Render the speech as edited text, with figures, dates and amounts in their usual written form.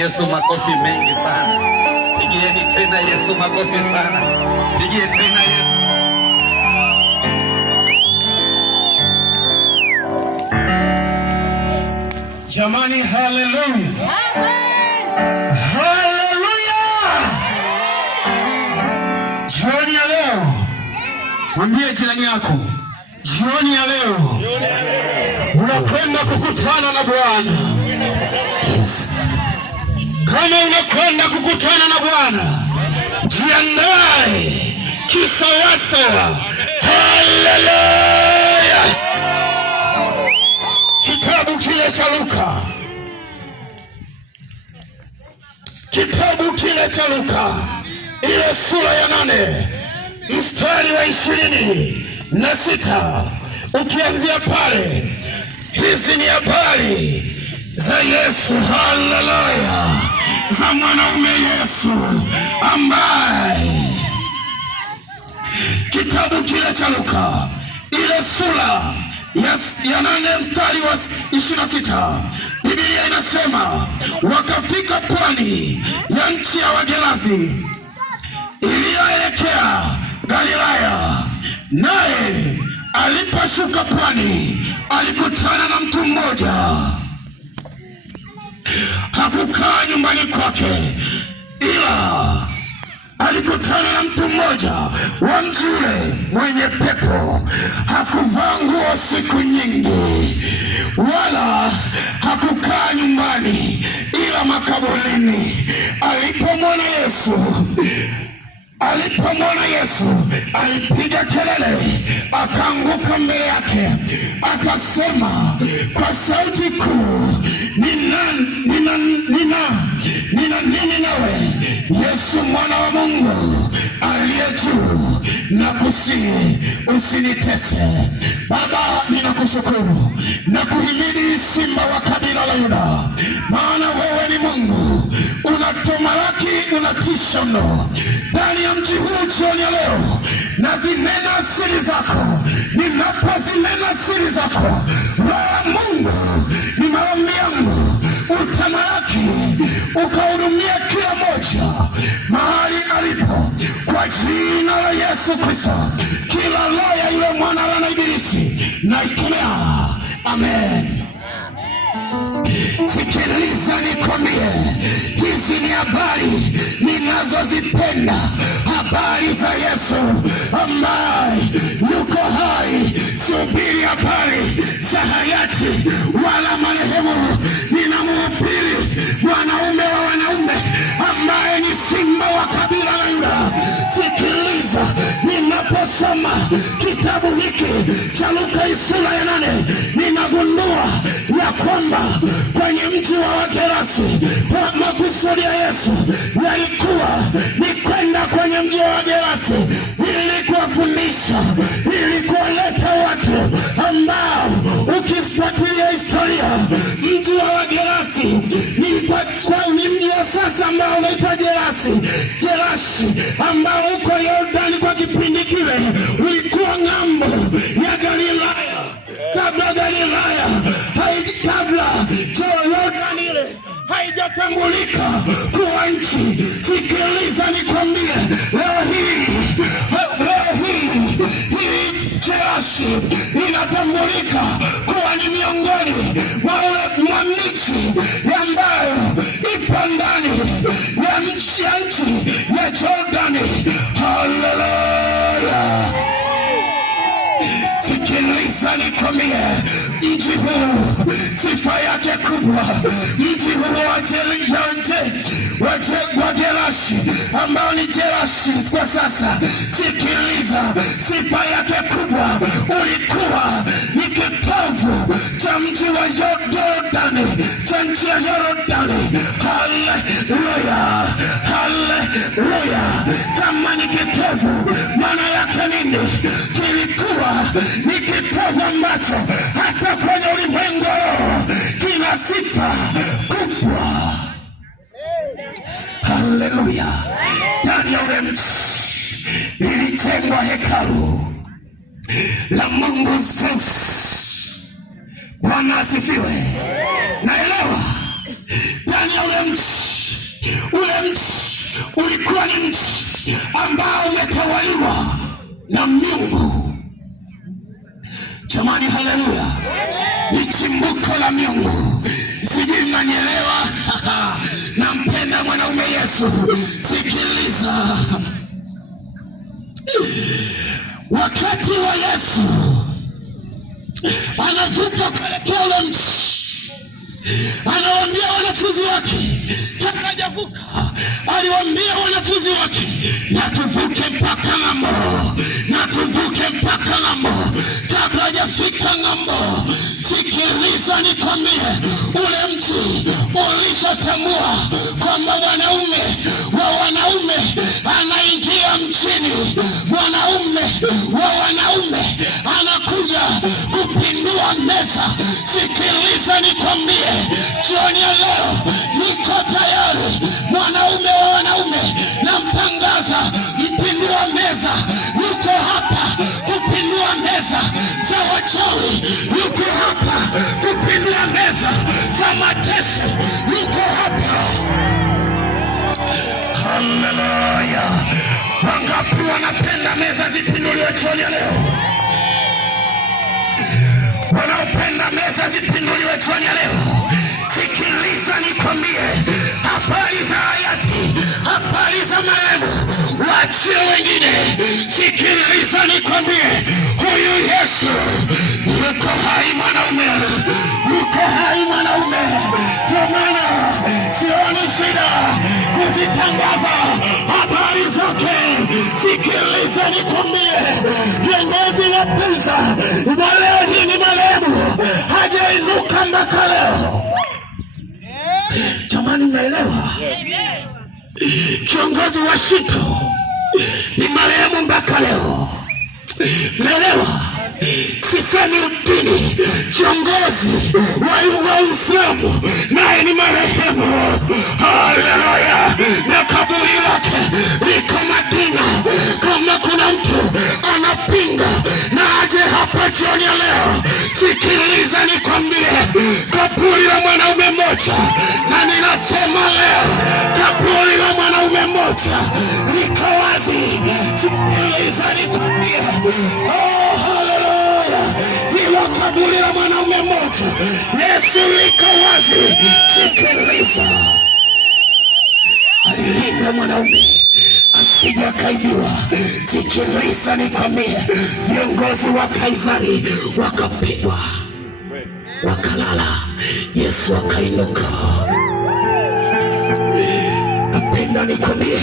Yesu makofi mengi sana. Pigieni tena Yesu makofi sana. Pigie tena Yesu. Jamani, haleluya. Haleluya. Jioni ya leo, mwambie jirani yako, jioni ya leo unakwenda kukutana na Bwana. Yes. Kama unakwenda kukutana na Bwana, jiandae kisawasawa. Haleluya. Kitabu kile cha Luka, kitabu kile cha Luka, ile sura ya 8 mstari wa 26, ukianzia pale, hizi ni habari za Yesu. Haleluya, za mwanaume Yesu ambaye, kitabu kile cha Luka ile sura ya 8 mstari wa 26, Biblia inasema wakafika pwani ya nchi ya Wagerathi iliyoelekea Galilaya, naye aliposhuka pwani alikutana na mtu mmoja. Hakukaa nyumbani kwake, ila alikutana na mtu mmoja wa mji ule mwenye pepo. Hakuvaa nguo siku nyingi, wala hakukaa nyumbani, ila makaburini. Alipomwona Yesu alipiga kelele, akaanguka mbele yake, akasema kwa sauti kuu, nina nini nawe, Yesu mwana wa Mungu aliye juu, nakusihi usinitese. Baba, ninakushukuru na kuhimidi, simba wa kabila la Yuda, maana wewe ni Mungu, unatumalaki, unatisha mno. Ndani ya mji huu jioni ya leo, nazinena siri zako. Ninapozinena siri zako, Roho ya Mungu, ni maombi yangu utamalaki, ukahudumia kila moja mahali alipo, kwa jina la Yesu Kristo. Kila roho ya yule mwana na ibilisi naikemea. Amen. Sikiliza nikwambie, hizi ni habari ninazozipenda, habari za Yesu ambaye yuko hai. Subiri habari za hayati wala marehemu. Ninamhubiri mwanaume wa wanaume ambaye ni simba wa kabila la Yuda. Sikiliza, ninaposoma kitabu hiki cha Luka sura ya 8, ninagundua ya kwamba kwenye mji wa Wagerasi, makusudi ya Yesu yalikuwa ni kwenda kwenye mji wa Wagerasi ili kuwafundisha, ili kuwaleta watu ambao, ukifuatilia historia, mji wa Wagerasi ni mji wa sasa ambao unaitwa Gerashi, ambao uko Yordani. Kwa kipindi kile ulikuwa ng'ambo ya Galilaya, kabla Galilaya Yordani ile haijatambulika kuwa nchi. Sikiliza nikwambie, leo hii Gerashi inatambulika kuwa ni miongoni mwa miji ambayo ipo ndani ya nchi ya Yordani. Haleluya. Sikiliza nikwambie, mji huu sifa yake kubwa, mji huu wa Gerashi ambao ni Gerashi kwa sasa. Sikiliza, sifa yake kubwa ulikuwa ni kitovu cha mji wa Yordani, cha nchi ya Yordani. Haleluya, haleluya. Kama ni kitovu, maana yake nini? Kilikuwa ni kitovu ambacho hata kwenye ulimwengu kina sifa kubwa. Haleluya. Ndani ya ule mji lilijengwa hekalu la Mungu Zeus. Bwana asifiwe. Naelewa ndani ya ule mji Ule mji ulikuwa ni mji ambao umetawaliwa na miungu. Jamani, haleluya! Ni chimbuko la miungu. Sijui mnanielewa? Nampenda mwanaume Yesu. Sikiliza, wakati wa Yesu anavuka kuelekea ule mji, anawaambia wanafunzi wake, kabla hajavuka aliwaambia wanafunzi wake, na tuvuke mpaka ng'ambo, na tuvuke mpaka ng'ambo. Kabla hajafika ng'ambo, sikiliza nikwambie, ule mji ulishatambua kwamba mwanaume wa wanaume anaingia mjini, mwanaume wa wanaume anakuja kupindua meza. Sikiliza nikwambie, jioni ya leo niko tayari, mwanaume wa wanaume namtangaza, mpindua meza yuko hapa kupindua meza za wachawi, yuko hapa kupindua meza za mateso, yuko hapa. Haleluya! Wangapi wanapenda meza zipinduliwe jioni ya leo? Wanaopenda meza zipinduliwe jioni ya leo, sikiliza nikwambie, habari za hayati, habari za marehemu wachie wengine. Sikiliza nikwambie, huyu Yesu yuko hai mwanaume, yuko hai mwanaume. Kwa maana sioni shida kuzitangaza habari zake. Sikiliza nikwambie, viongozi wa pesa wa leo hii ni marehemu, hajainuka mpaka leo. Jamani, mnaelewa? Kiongozi wa Shito ni marehemu mpaka leo. Mnaelewa? Sisemi utini, kiongozi wa Uislamu naye ni marehemu. Haleluya! Na kaburi lake liko Madina. Kama kuna mtu anapinga na aje hapa jioni ya leo. Sikiliza nikwambie, kaburi la mwanaume mmoja, na ninasema leo kaburi la mwanaume mmoja liko wazi. Sikiliza nikwambie, hilo kaburi la mwanaume mmoja Yesu liko wazi. Sikiliza, alilinda mwanaume asije akaibiwa. Sikiliza nikwambie, viongozi wa Kaisari wakapigwa, wakalala, Yesu akainuka. Napenda nikwambie